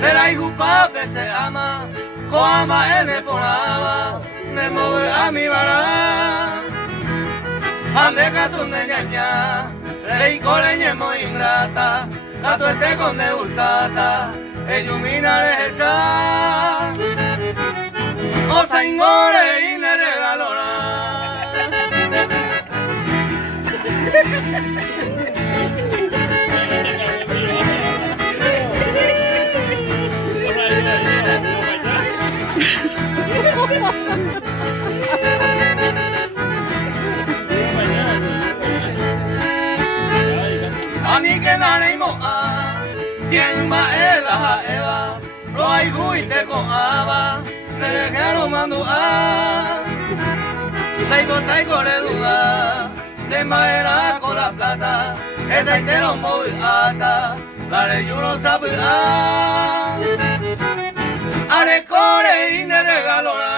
Nera igupa se ama, koama ene poraba, ne move a mi vara. Ande gato ne ñaña, rei coleñe mo ingrata, gato este con de urtata, illumina esa. Osa ingore y ne regalora. Ani que nare mo a, quien ma ela eva, lo hay guinte con ava, nere gero mando a, taiko le duda, de madera con la plata, esta entero móvil ata, la de yo no sabe a, are core y ne regalora.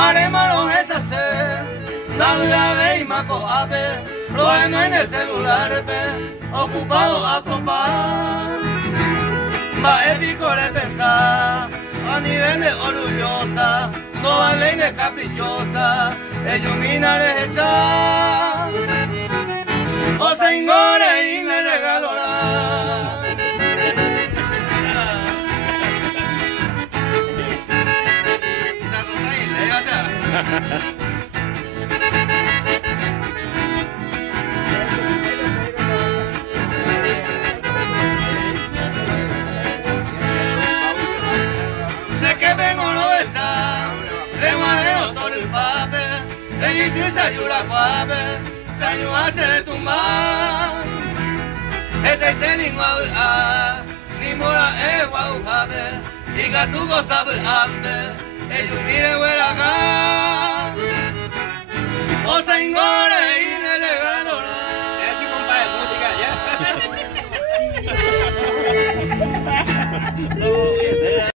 Haremos esa ser, la vida de Imaco Ave, lo bueno en el celular, ocupado a topar. Va épico de pensar, a nivel de orgullosa, no vale de caprichosa, illumina de esa. O se ingore y me regalora. Sé que vengo no esa, de madero todo el papel, de se ayuda pape, se ayuda a hacer tumbar. Este tenis guau ni mora guau pape, y gatugo sabe antes. Ellos miren fuera acá, o se ingore y me regaló nada. Es así, compadre, música ya.